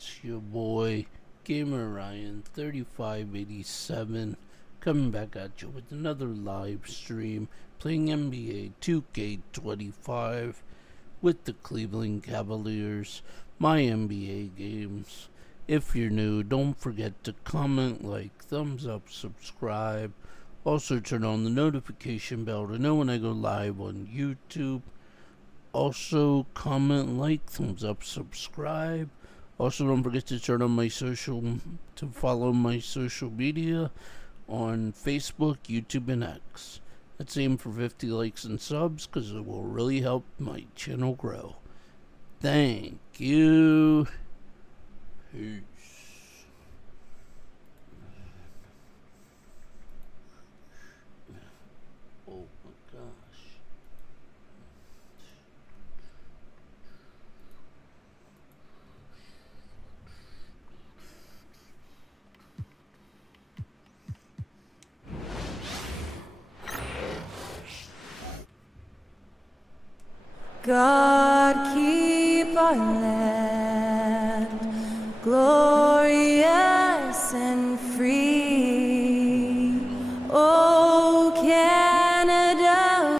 It's your boy Gamer Ryan 3587 coming back at you with another live stream playing NBA 2K25 with the Cleveland Cavaliers, my NBA games. If you're new, don't forget to comment, like, thumbs up, subscribe. Also turn on the notification bell to know when I go live on YouTube. Also comment, like, thumbs up, subscribe. Also don't forget to turn on to follow my social media on Facebook, YouTube, and X. Let's aim for 50 likes and subs because it will really help my channel grow. Thank you. Peace. Oh my gosh. God keep our land glorious and free. Oh, Canada.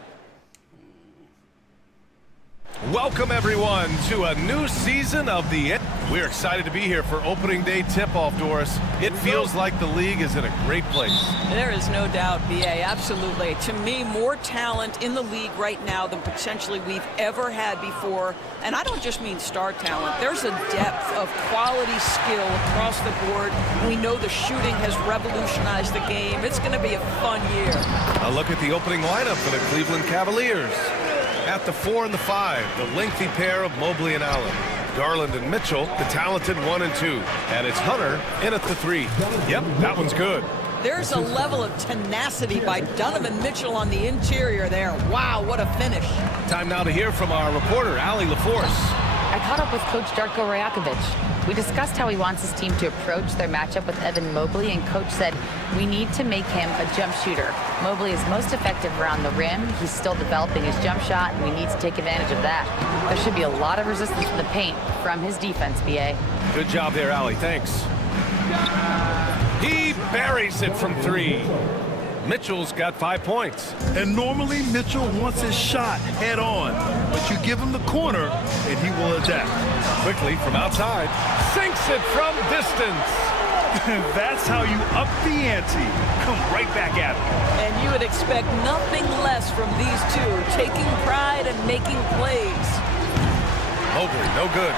Welcome everyone to a new season of the We're excited to be here for opening day tip-off, Doris. It feels like the league is in a great place. There is no doubt, BA, absolutely. To me, more talent in the league right now than potentially we've ever had before. And I don't just mean star talent. There's a depth of quality skill across the board. We know the shooting has revolutionized the game. It's going to be a fun year. A look at the opening lineup for the Cleveland Cavaliers. At the 4 and the 5, the lengthy pair of Mobley and Allen. Garland and Mitchell, the talented 1 and 2. And it's Hunter in at the 3. Yep, that one's good. There's a level of tenacity by Donovan Mitchell on the interior there. Wow, what a finish. Time now to hear from our reporter, Allie LaForce. I caught up with Coach Darko Rajakovic. We discussed how he wants his team to approach their matchup with Evan Mobley, and Coach said, we need to make him a jump shooter. Mobley is most effective around the rim. He's still developing his jump shot, and we need to take advantage of that. There should be a lot of resistance in the paint from his defense, BA. Good job there, Allie. Thanks. He buries it from 3. Mitchell's got 5 points. And normally Mitchell wants his shot head on, but you give him the corner and he will adapt. Quickly from outside, sinks it from distance. That's how you up the ante. Come right back at him. And you would expect nothing less from these two, taking pride and making plays. Mobley, no good.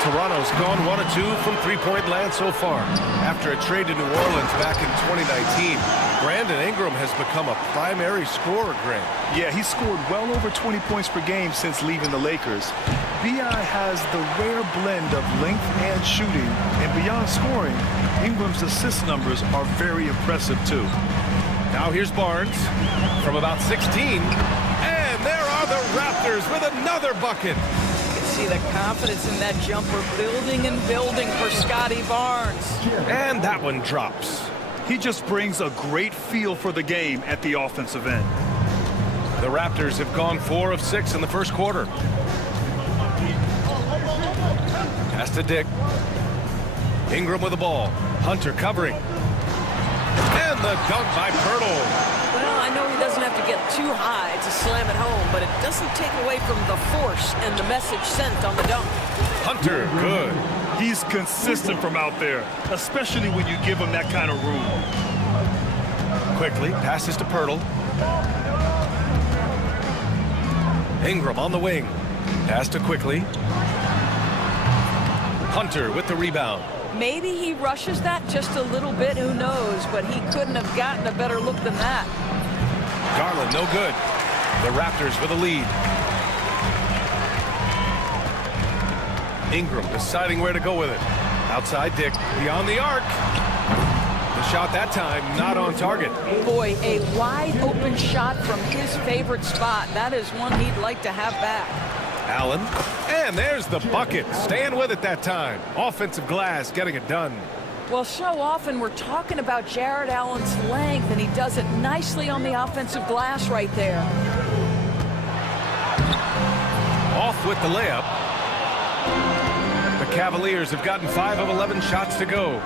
Toronto's gone 1 of 2 from three-point land so far. After a trade to New Orleans back in 2019, Brandon Ingram has become a primary scorer, Grant. Yeah, he scored well over 20 points per game since leaving the Lakers. B.I. has the rare blend of length and shooting, and beyond scoring, Ingram's assist numbers are very impressive too. Now here's Barnes from about 16, and there are the Raptors with another bucket. See the confidence in that jumper building and building for Scotty Barnes. And that one drops. He just brings a great feel for the game at the offensive end. The Raptors have gone 4 of 6 in the first quarter. Pass to Dick. Ingram with the ball. Hunter covering. And the dunk by Pirtle. Well, I know he doesn't have to get too high to slam it home, but it doesn't take away from the force and the message sent on the dunk. Hunter, good. He's consistent from out there, especially when you give him that kind of room. Quickly, passes to Pirtle. Ingram on the wing. Pass to Quickly. Hunter with the rebound. Maybe he rushes that just a little bit, who knows, but he couldn't have gotten a better look than that. Garland, no good. The Raptors with a lead. Ingram deciding where to go with it. Outside Dick, beyond the arc. The shot that time not on target. Boy, a wide open shot from his favorite spot. That is one he'd like to have back. Allen, and there's the bucket. Staying with it that time. Offensive glass, getting it done. Well, so often we're talking about Jared Allen's length, and he does it nicely on the offensive glass right there. Off with the layup. The Cavaliers have gotten 5 of 11 shots to go.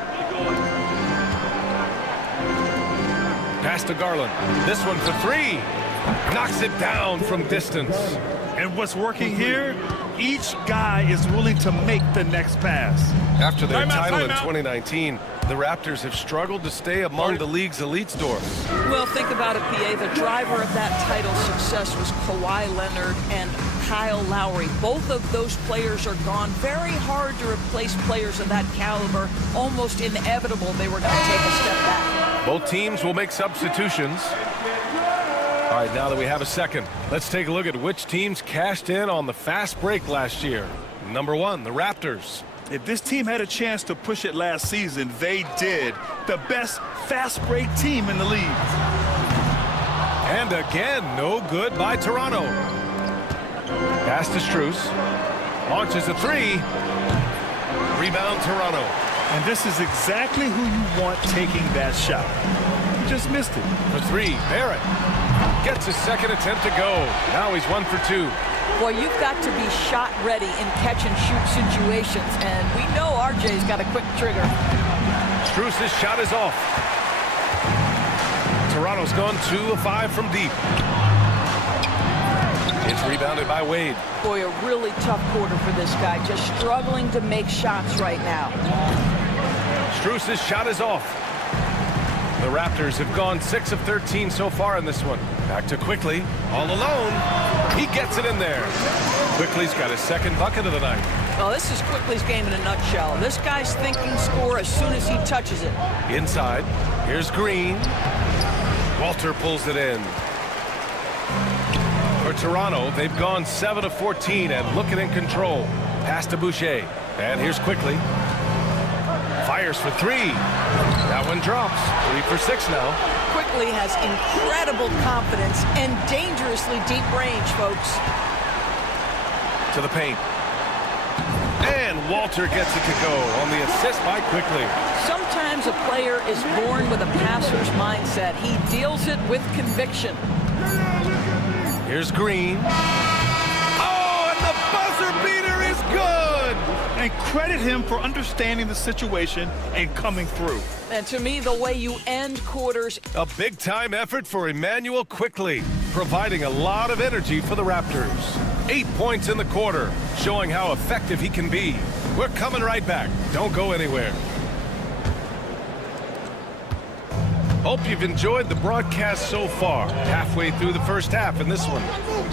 Pass to Garland. This one for 3. Knocks it down from distance. And what's working here? Each guy is willing to make the next pass. After their title in timeout. 2019, the Raptors have struggled to stay among the league's elite stores. Well, think about it, PA. The driver of that title success was Kawhi Leonard and Kyle Lowry. Both of those players are gone. Very hard to replace players of that caliber. Almost inevitable they were going to take a step back. Both teams will make substitutions. All right, now that we have a second, let's take a look at which teams cashed in on the fast break last year. Number 1, the Raptors. If this team had a chance to push it last season, they did. The best fast break team in the league. And again, no good by Toronto. Pass to Strus. Launches a 3. Rebound Toronto. And this is exactly who you want taking that shot. He just missed it. For 3, Barrett. Gets his second attempt to go. Now he's 1 for 2. Boy, you've got to be shot ready in catch-and-shoot situations, and we know RJ's got a quick trigger. Strus' shot is off. Toronto's gone 2 of 5 from deep. It's rebounded by Wade. Boy, a really tough quarter for this guy, just struggling to make shots right now. Strus' shot is off. The Raptors have gone 6 of 13 so far in this one. Back to Quickly, all alone. He gets it in there. Quickly's got his second bucket of the night. Well, this is Quickly's game in a nutshell. This guy's thinking score as soon as he touches it. Inside, here's Green. Walter pulls it in. For Toronto, they've gone 7 of 14 and looking in control. Pass to Boucher. And here's Quickly. Fires for 3. That one drops. 3 for 6 now. Quickly has incredible confidence and dangerously deep range, folks. To the paint. And Walter gets it to go on the assist by Quickly. Sometimes a player is born with a passer's mindset. He deals it with conviction. Here's Green. Oh, and the buzzer beater is good! And credit him for understanding the situation and coming through. And to me, the way you end quarters. A big-time effort for Emmanuel Quickly, providing a lot of energy for the Raptors. 8 points in the quarter, showing how effective he can be. We're coming right back. Don't go anywhere. Hope you've enjoyed the broadcast so far. Halfway through the first half in this one.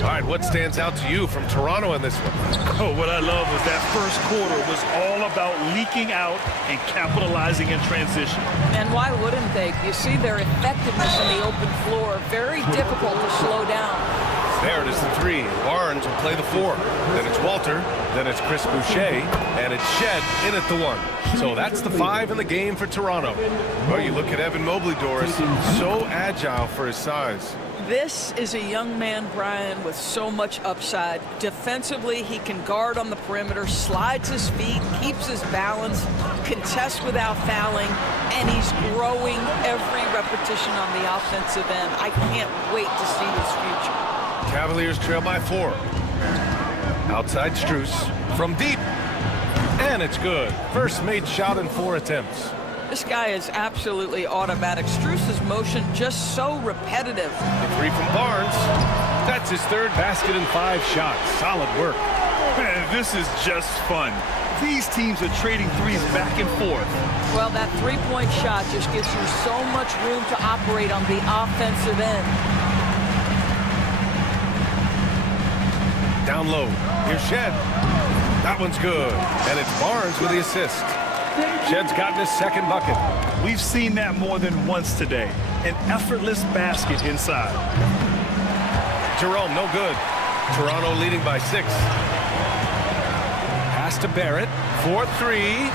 All right, what stands out to you from Toronto in this one? Oh, what I love was that first quarter was all about leaking out and capitalizing in transition. And why wouldn't they? You see their effectiveness in the open floor. Very difficult to slow down. There it is, the 3. Barnes will play the 4. Then it's Walter. Then it's Chris Boucher. And it's Shed in at the 1. So that's the 5 in the game for Toronto. Well, you look at Evan Mobley, Doris. So agile for his size. This is a young man, Brian, with so much upside. Defensively, he can guard on the perimeter, slides his feet, keeps his balance, contests without fouling, and he's growing every repetition on the offensive end. I can't wait to see his future. Cavaliers trail by 4. Outside Strus from deep. And it's good. First made shot in 4 attempts. This guy is absolutely automatic. Strus's motion just so repetitive. The 3 from Barnes. That's his 3rd basket in 5 shots. Solid work. Man, this is just fun. These teams are trading threes back and forth. Well, that 3-point shot just gives you so much room to operate on the offensive end. Down low. Here's Shed. That one's good. And it's Barnes with the assist. Shed's gotten his 2nd bucket. We've seen that more than once today. An effortless basket inside. Jerome, no good. Toronto leading by 6. Pass to Barrett. 4-3.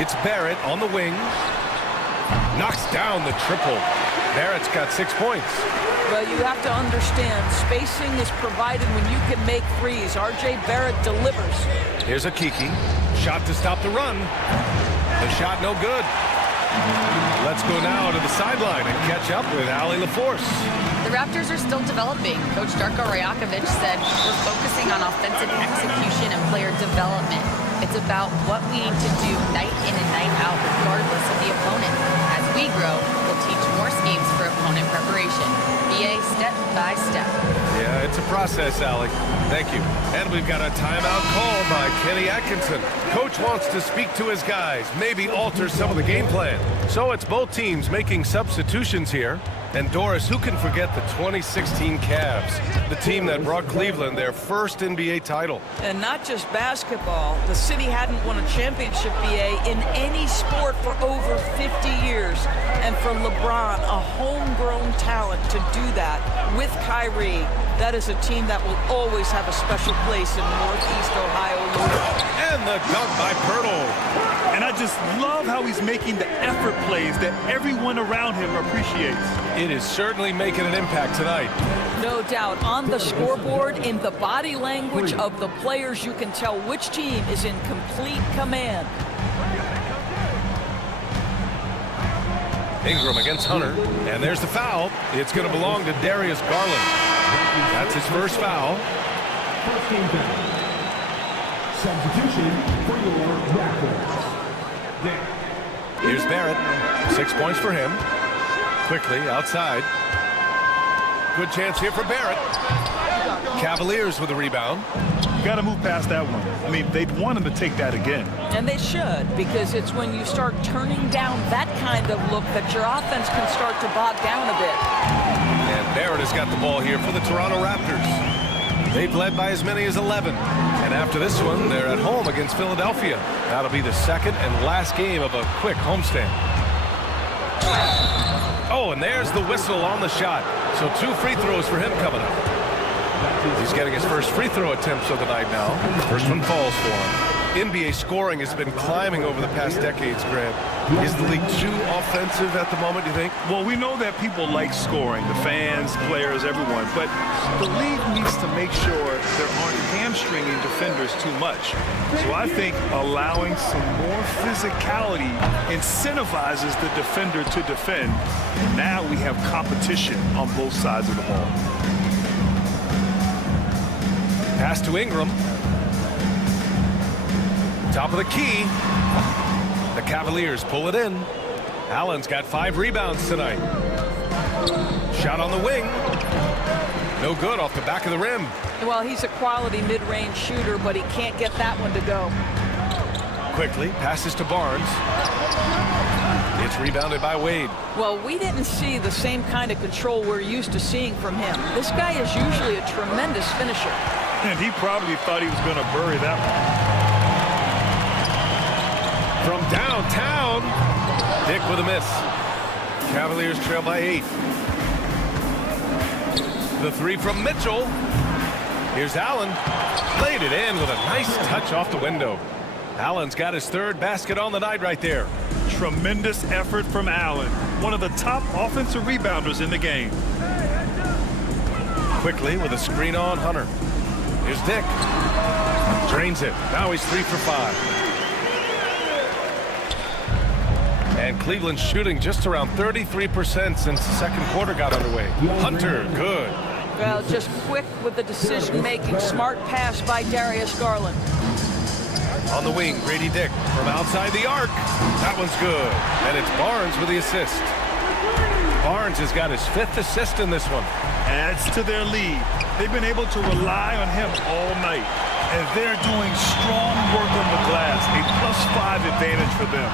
It's Barrett on the wing. Knocks down the triple. Barrett's got 6 points. Well, you have to understand, spacing is provided when you can make threes. R.J. Barrett delivers. Here's a Kiki. Shot to stop the run. The shot no good. Let's go now to the sideline and catch up with Allie LaForce. The Raptors are still developing. Coach Darko Rajakovic said, we're focusing on offensive execution and player development. It's about what we need to do night in and night out, regardless of the opponent. As we grow, we'll teach more schemes for opponent preparation. BA step by step. Yeah, it's a process, Allie. Thank you. And we've got a timeout called by Kenny Atkinson. Coach wants to speak to his guys, maybe alter some of the game plan. So it's both teams making substitutions here. And Doris, who can forget the 2016 Cavs, the team that brought Cleveland their first NBA title? And not just basketball. The city hadn't won a championship, BA, in any sport for over 50 years. And for LeBron, a homegrown talent, to do that with Kyrie, that is a team that will always have a special place in Northeast Ohio. And the dunk by Pirtle. And I just love how he's making the effort plays that everyone around him appreciates. It is certainly making an impact tonight. No doubt. On the scoreboard, in the body language of the players, you can tell which team is in complete command. Ingram against Hunter, and there's the foul. It's going to belong to Darius Garland. That's his first foul. First game foul. Substitution for your Raptors. Here's Barrett. 6 points for him. Quickly outside. Good chance here for Barrett. Cavaliers with a rebound. Got to move past that one. I mean, they'd want him to take that again. And they should, because it's when you start turning down that kind of look that your offense can start to bog down a bit. And Barrett has got the ball here for the Toronto Raptors. They've led by as many as 11. And after this one, they're at home against Philadelphia. That'll be the second and last game of a quick homestand. Oh, and there's the whistle on the shot. So 2 free throws for him coming up. He's getting his first free throw attempts of the night now. First one falls for him. NBA scoring has been climbing over the past decades, Grant. Is the league too offensive at the moment, you think? Well, we know that people like scoring, the fans, players, everyone, but the league needs to make sure there aren't hamstringing defenders too much. So I think allowing some more physicality incentivizes the defender to defend. And now we have competition on both sides of the ball. Pass to Ingram. Top of the key. The Cavaliers pull it in. Allen's got 5 rebounds tonight. Shot on the wing. No good, off the back of the rim. Well, he's a quality mid-range shooter, but he can't get that one to go. Quickly, passes to Barnes. It's rebounded by Wade. Well, we didn't see the same kind of control we're used to seeing from him. This guy is usually a tremendous finisher. And he probably thought he was going to bury that one. From downtown, Dick with a miss. Cavaliers trail by 8. The 3 from Mitchell. Here's Allen. Laid it in with a nice touch off the window. Allen's got his 3rd basket on the night right there. Tremendous effort from Allen, one of the top offensive rebounders in the game. Quickly with a screen on Hunter. Here's Dick. Drains it. Now he's 3 for 5. And Cleveland's shooting just around 33% since the second quarter got underway. Hunter, good. Well, just quick with the decision-making. Smart pass by Darius Garland. On the wing, Grady Dick from outside the arc. That one's good. And it's Barnes with the assist. Barnes has got his 5th assist in this one. Adds to their lead. They've been able to rely on him all night. And they're doing strong work on the glass. A +5 advantage for them.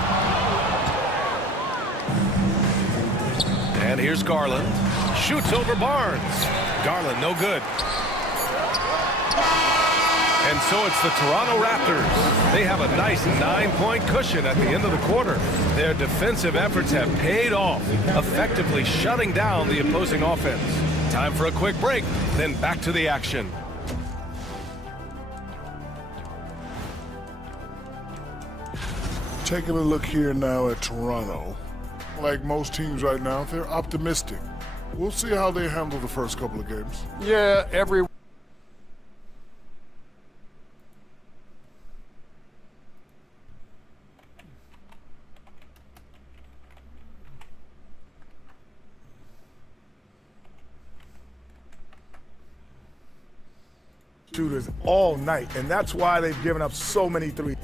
And here's Garland. Shoots over Barnes. Garland, no good. And so it's the Toronto Raptors. They have a nice 9-point cushion at the end of the quarter. Their defensive efforts have paid off, effectively shutting down the opposing offense. Time for a quick break, then back to the action. Taking a look here now at Toronto. Like most teams right now, they're optimistic. We'll see how they handle the first couple of games. Yeah, every shooters all night, and that's why they've given up so many threes.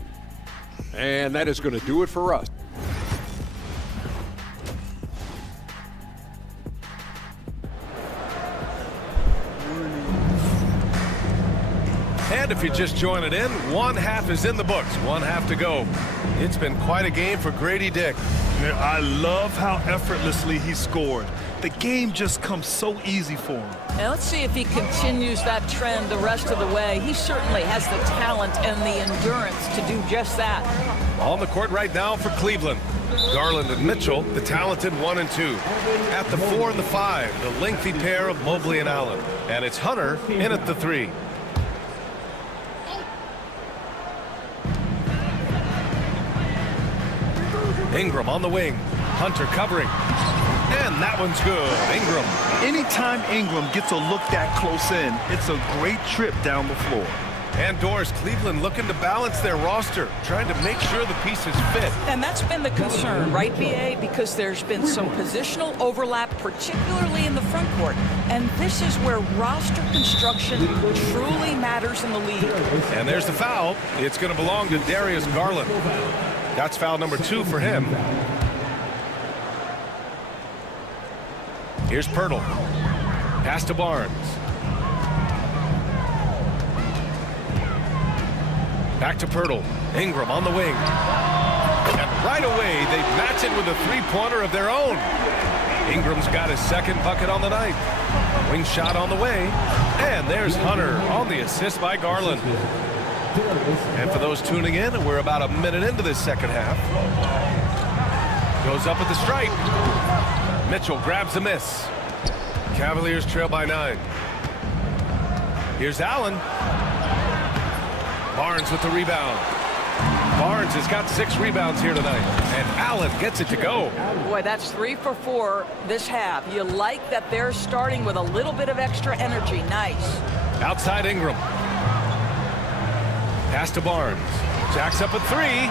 And that is going to do it for us. And if you're just joining in, one half is in the books, one half to go. It's been quite a game for Grady Dick. Yeah, I love how effortlessly he scored. The game just comes so easy for him. Now let's see if he continues that trend the rest of the way. He certainly has the talent and the endurance to do just that. On the court right now for Cleveland, Garland and Mitchell, the talented 1 and 2. At the 4 and the 5, the lengthy pair of Mobley and Allen. And it's Hunter in at the 3. Ingram on the wing. Hunter covering. And that one's good. Ingram. Anytime Ingram gets a look that close in, it's a great trip down the floor. And Doris, Cleveland looking to balance their roster, trying to make sure the pieces fit. And that's been the concern, right, BA? Because there's been some positional overlap, particularly in the front court. And this is where roster construction truly matters in the league. And there's the foul. It's going to belong to Darius Garland. That's foul number 2 for him. Here's Pirtle. Pass to Barnes. Back to Pirtle. Ingram on the wing. And right away, they match it with a three-pointer of their own. Ingram's got his second bucket on the night. Wing shot on the way. And there's Hunter on the assist by Garland. And for those tuning in, we're about a minute into this second half. Goes up at the stripe. Mitchell grabs a miss. Cavaliers trail by 9. Here's Allen. Barnes with the rebound. Barnes has got 6 rebounds here tonight. And Allen gets it to go. Boy, that's 3 for 4 this half. You like that they're starting with a little bit of extra energy. Nice. Outside Ingram. Pass to Barnes. Jacks up a 3.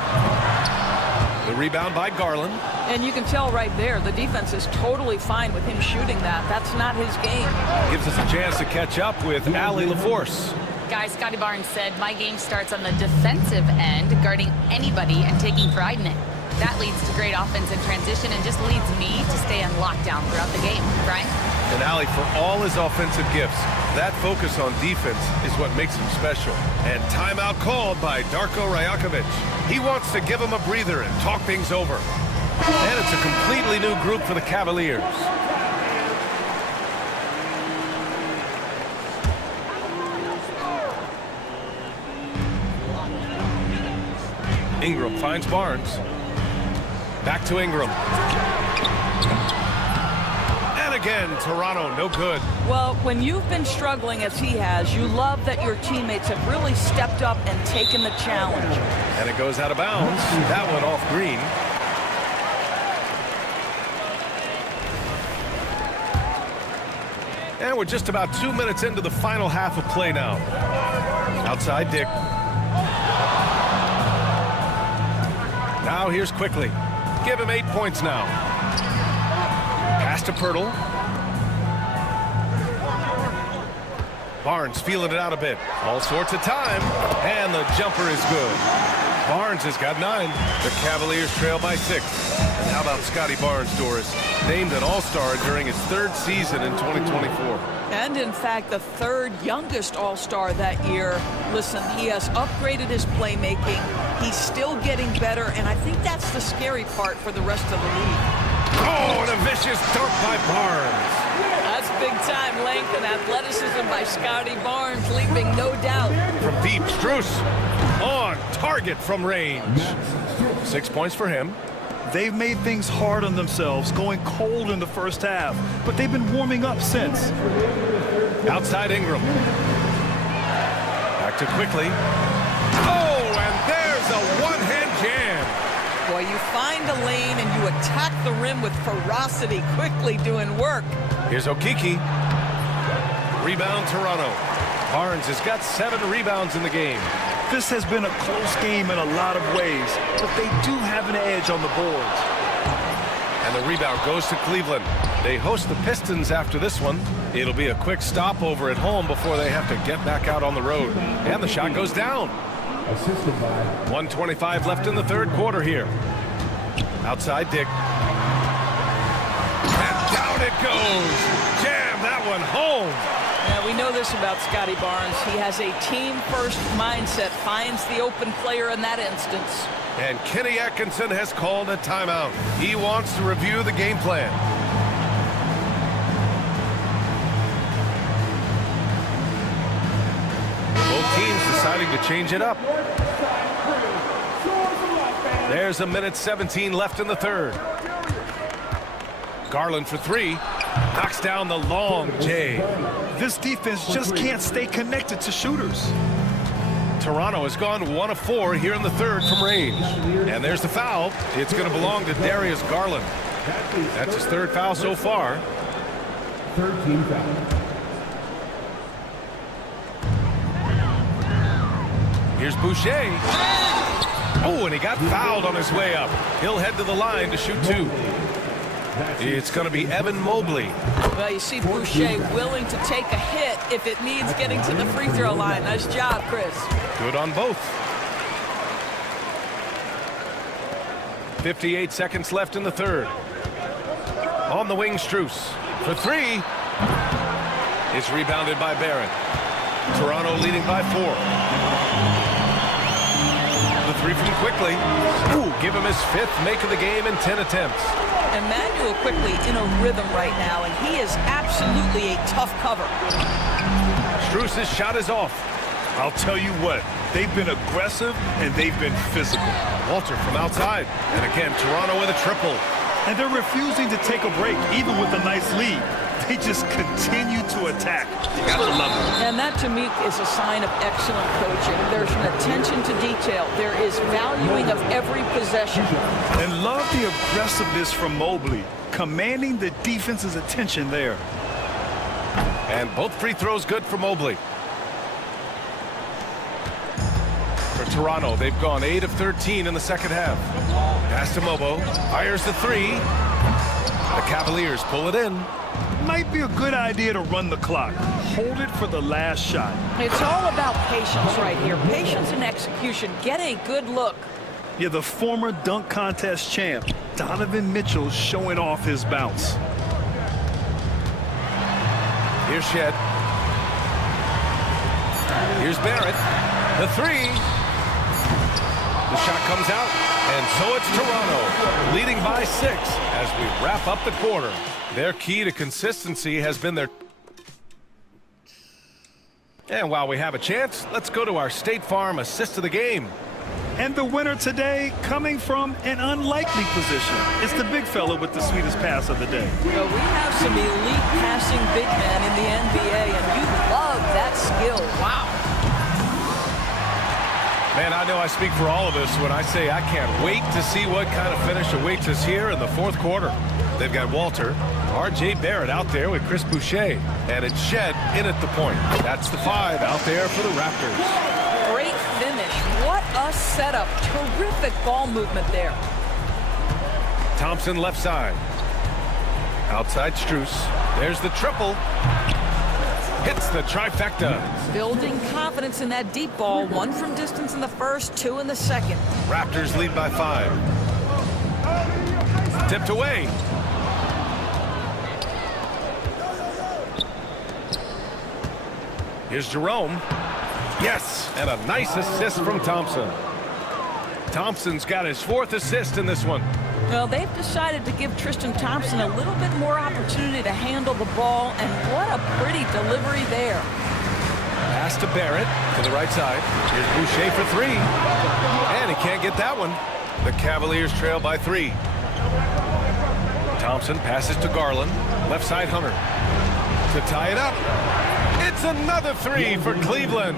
The rebound by Garland. And you can tell right there, the defense is totally fine with him shooting that. That's not his game. Gives us a chance to catch up with Allie LaForce. Guys, Scotty Barnes said, my game starts on the defensive end, guarding anybody and taking pride in it. That leads to great offense in transition and just leads me to stay on lockdown throughout the game. Brian? And Allie, for all his offensive gifts, that focus on defense is what makes him special. And timeout called by Darko Rajakovic. He wants to give him a breather and talk things over. And it's a completely new group for the Cavaliers. Ingram finds Barnes. Back to Ingram. And again, Toronto, no good. Well, when you've been struggling as he has, you love that your teammates have really stepped up and taken the challenge. And it goes out of bounds. That one off Green. And we're just about 2 minutes into the final half of play now. Outside Dick. Now here's Quickly. Give him 8 points now. Pass to Pirtle. Barnes feeling it out a bit. All sorts of time. And the jumper is good. Barnes has got 9. The Cavaliers trail by 6. And how about Scotty Barnes, Doris? Named an All-Star during his 3rd season in 2024. And in fact, the 3rd youngest All-Star that year. Listen, he has upgraded his playmaking. He's still getting better, and I think that's the scary part for the rest of the league. Oh, and a vicious dunk by Barnes. That's big-time length and athleticism by Scotty Barnes, leaving no doubt. From deep, Strus on target from range. 6 points for him. They've made things hard on themselves, going cold in the first half, but they've been warming up since. Outside Ingram. Back to Quickly. Oh, and there's a one-hand jam. Boy, you find a lane and you attack the rim with ferocity, Quickly doing work. Here's Okiki. Rebound Toronto. Barnes has got 7 rebounds in the game. This has been a close game in a lot of ways, but they do have an edge on the boards. And the rebound goes to Cleveland. They host the Pistons after this one. It'll be a quick stopover at home before they have to get back out on the road. And the shot goes down. Assisted by 1:25 left in the third quarter here. Outside Dick. And down it goes. Jam that one home. Yeah, we know this about Scotty Barnes. He has a team-first mindset, finds the open player in that instance. And Kenny Atkinson has called a timeout. He wants to review the game plan. Both teams deciding to change it up. There's a minute 17 left in the third. Garland for three. Knocks down the long J. This defense just can't stay connected to shooters. Toronto has gone 1 of 4 here in the third from range. And there's the foul. It's going to belong to Darius Garland. That's his third foul so far. 13 foul. Here's Boucher. Oh, and he got fouled on his way up. He'll head to the line to shoot two. It's going to be Evan Mobley. Well, you see Boucher willing to take a hit if it means getting to the free throw line. Nice job, Chris. Good on both. 58 seconds left in the third. On the wing, Strus for three. It's rebounded by Barrett. Toronto leading by 4. The three from Quickly. Ooh, give him his 5th make of the game in 10 attempts. Emmanuel Quickly in a rhythm right now, and he is absolutely a tough cover. Strus's shot is off. I'll tell you what, they've been aggressive and they've been physical. Walter from outside. And again, Toronto with a triple. And they're refusing to take a break, even with a nice lead. They just continue to attack. You gotta love it. And that, to me, is a sign of excellent coaching. There's an attention to detail. There is valuing of every possession. And love the aggressiveness from Mobley, commanding the defense's attention there. And both free throws good for Mobley. For Toronto, they've gone 8 of 13 in the second half. Pass to Mobo. Fires the three. The Cavaliers pull it in. Might be a good idea to run the clock. Hold it for the last shot. It's all about patience right here. Patience and execution. Get a good look. Yeah, the former dunk contest champ, Donovan Mitchell, showing off his bounce. Here's Shed. Here's Barrett. The three. The shot comes out, and so it's Toronto, leading by 6 as we wrap up the quarter. Their key to consistency has been their... And while we have a chance, let's go to our State Farm assist of the game. And the winner today, coming from an unlikely position, it's the big fella with the sweetest pass of the day. Well, we have some elite passing big men in the NBA, and you love that skill. Wow. Man, I know I speak for all of us when I say I can't wait to see what kind of finish awaits us here in the fourth quarter. They've got Walter, R.J. Barrett out there with Chris Boucher, and it's Shed in at the point. That's the 5 out there for the Raptors. Great finish. What a setup. Terrific ball movement there. Thompson left side. Outside Strus. There's the triple. Hits the trifecta. Building confidence in that deep ball. 1 from distance in the first, 2 in the second. Raptors lead by 5. Tipped away. Here's Jerome. Yes, and a nice assist from Thompson. Thompson's got his 4th assist in this one. Well, they've decided to give Tristan Thompson a little bit more opportunity to handle the ball, and what a pretty delivery there. Pass to Barrett to the right side. Here's Boucher for 3. And he can't get that one. The Cavaliers trail by 3. Thompson passes to Garland. Left side Hunter. To tie it up. It's another 3 for Cleveland.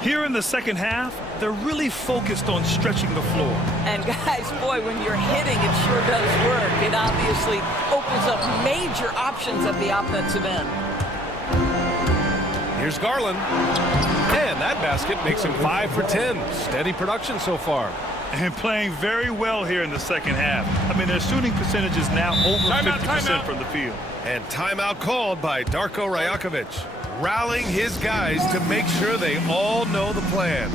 Here in the second half, they're really focused on stretching the floor. And guys, boy, when you're hitting, it sure does work. It obviously opens up major options at the offensive end. Here's Garland. And that basket makes him 5 for 10. Steady production so far. And playing very well here in the second half. I mean, their shooting percentage is now over 50% from the field. And timeout called by Darko Rajakovic, rallying his guys to make sure they all know the plan.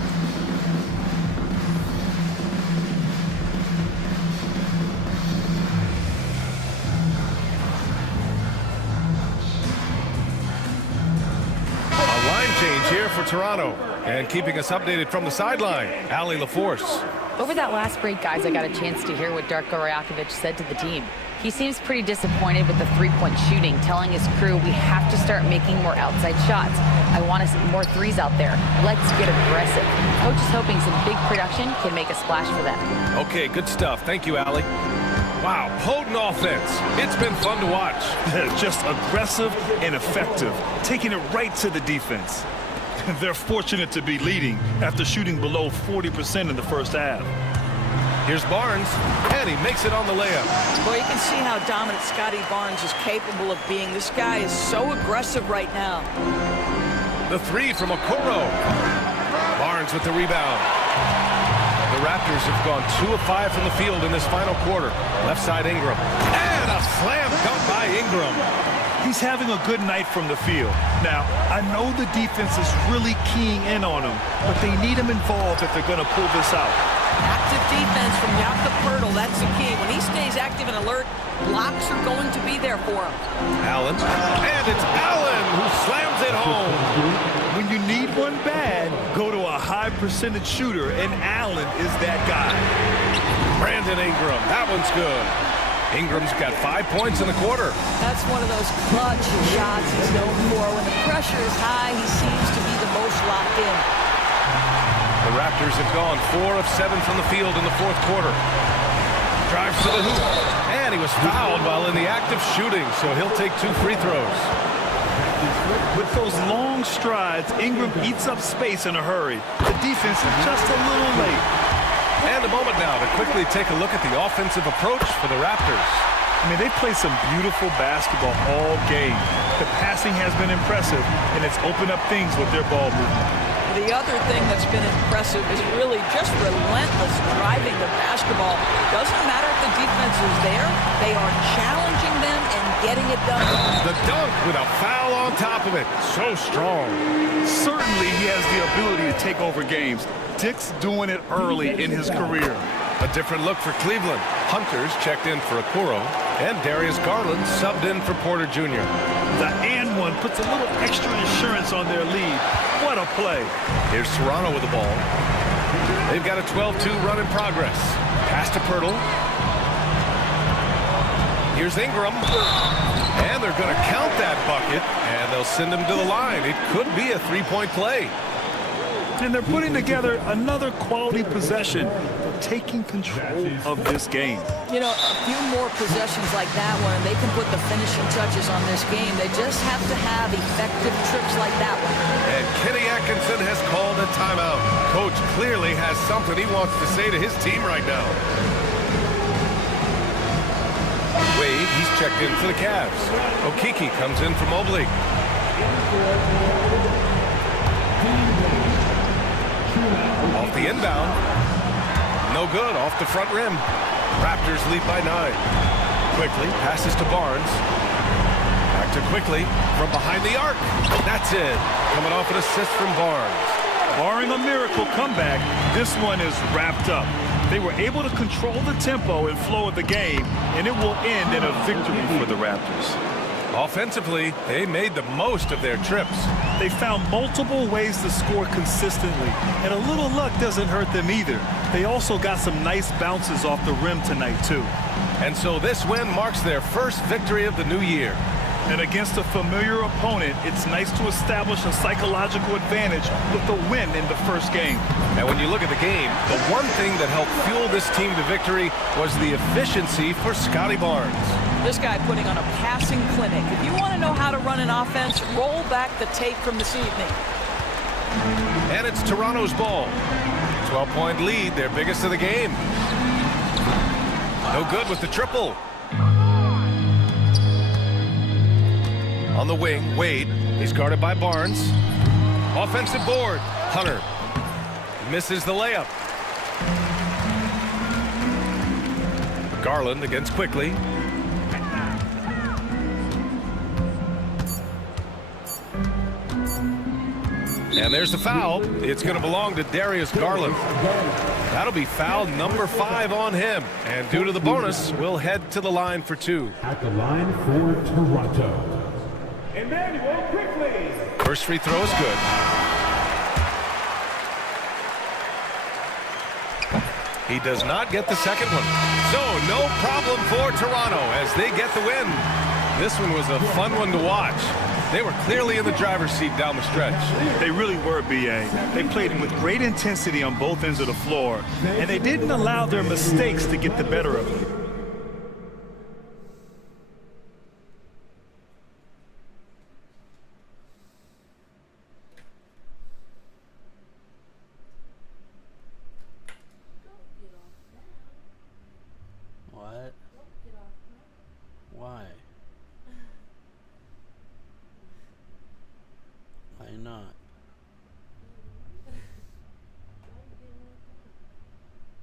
A line change here for Toronto. And keeping us updated from the sideline, Allie LaForce. Over that last break, guys, I got a chance to hear what Darko Rajakovic said to the team. He seems pretty disappointed with the three-point shooting, telling his crew we have to start making more outside shots. I want to see more threes out there. Let's get aggressive. Coach is hoping some big production can make a splash for them. Okay, good stuff. Thank you, Allie. Wow, potent offense. It's been fun to watch. Just aggressive and effective, taking it right to the defense. They're fortunate to be leading after shooting below 40% in the first half. Here's Barnes, and he makes it on the layup. Well, you can see how dominant Scotty Barnes is capable of being. This guy is so aggressive right now. The three from Okoro. Barnes with the rebound. The Raptors have gone 2 of 5 from the field in this final quarter. Left side Ingram. And a slam dunk by Ingram. He's having a good night from the field. Now, I know the defense is really keying in on him, but they need him involved if they're going to pull this out. Active defense from Jakob Poeltl, that's the key. When he stays active and alert, blocks are going to be there for him. Allen, and it's Allen who slams it home. When you need one bad, go to a high percentage shooter, and Allen is that guy. Brandon Ingram, that one's good. Ingram's got 5 points in the quarter. That's one of those clutch shots he's known for. When the pressure is high, he seems to be the most locked in. The Raptors have gone 4 of 7 from the field in the fourth quarter. Drives to the hoop, and he was fouled while in the act of shooting, so he'll take 2 free throws. With those long strides, Ingram eats up space in a hurry. The defense is just a little late. And a moment now to quickly take a look at the offensive approach for the Raptors. I mean, they play some beautiful basketball all game. The passing has been impressive, and it's opened up things with their ball movement. The other thing that's been impressive is really just relentless driving the basketball. Doesn't matter if the defense is there, they are challenging them and getting it done. The dunk with a foul on top of it. So strong. Certainly he has the ability to take over games. Dick's doing it early in his career. A different look for Cleveland. Hunters checked in for Okoro, and Darius Garland subbed in for Porter Jr. The and one puts a little extra insurance on their lead. What a play. Here's Toronto with the ball. They've got a 12-2 run in progress. Pass to Poeltl. Here's Ingram. And they're going to count that bucket, and they'll send him to the line. It could be a three-point play. And they're putting together another quality possession for taking control of this game. You know, a few more possessions like that one, and they can put the finishing touches on this game. They just have to have effective trips like that one. And Kenny Atkinson has called a timeout. Coach clearly has something he wants to say to his team right now. Wade, he's checked in for the Cavs. Okeke comes in for Mobley. Off the inbound. No good. Off the front rim. Raptors lead by 9. Quickly passes to Barnes. Back to Quickly from behind the arc. That's it. Coming off an assist from Barnes. Barring a miracle comeback, this one is wrapped up. They were able to control the tempo and flow of the game, and it will end in a victory for the Raptors. Offensively, they made the most of their trips. They found multiple ways to score consistently, and a little luck doesn't hurt them either. They also got some nice bounces off the rim tonight, too. And so this win marks their first victory of the new year. And against a familiar opponent, it's nice to establish a psychological advantage with the win in the first game. And when you look at the game, the one thing that helped fuel this team to victory was the efficiency for Scotty Barnes. This guy putting on a passing clinic. If you want to know how to run an offense, roll back the tape from this evening. And it's Toronto's ball. 12-point lead, their biggest of the game. No good with the triple. On the wing, Wade. He's guarded by Barnes. Offensive board. Hunter misses the layup. Garland against Quickly. And there's the foul. It's going to belong to Darius Garland. That'll be foul number 5 on him. And due to the bonus, we'll head to the line for 2. At the line for Toronto, Emmanuel Quickly. First free throw is good. He does not get the second one. So no problem for Toronto as they get the win. This one was a fun one to watch. They were clearly in the driver's seat down the stretch. They really were, B.A. They played with great intensity on both ends of the floor, and they didn't allow their mistakes to get the better of them. What? Why? Why not?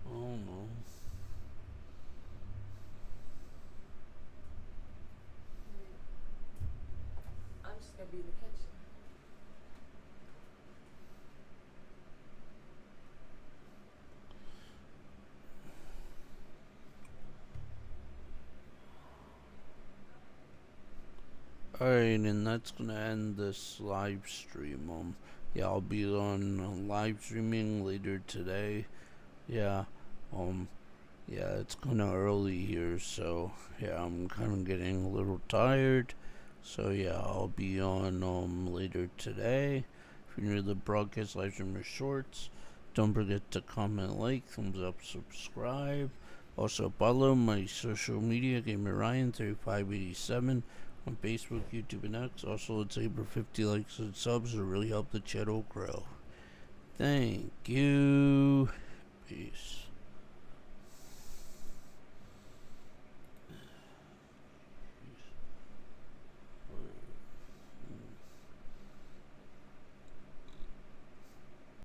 Oh no. I'm just gonna be in the kitchen. Alright, and that's gonna end this live stream. Yeah, I'll be on live streaming later today. Yeah, yeah, it's kinda early here, so yeah, I'm kinda getting a little tired. So yeah, I'll be on later today. If you're new to the broadcast live stream or shorts, don't forget to comment, like, thumbs up, subscribe. Also follow my social media, Gamer Ryan 3587 on Facebook, YouTube, and X. Also, let's aim for 50 likes and subs to really help the channel grow. Thank you. Peace.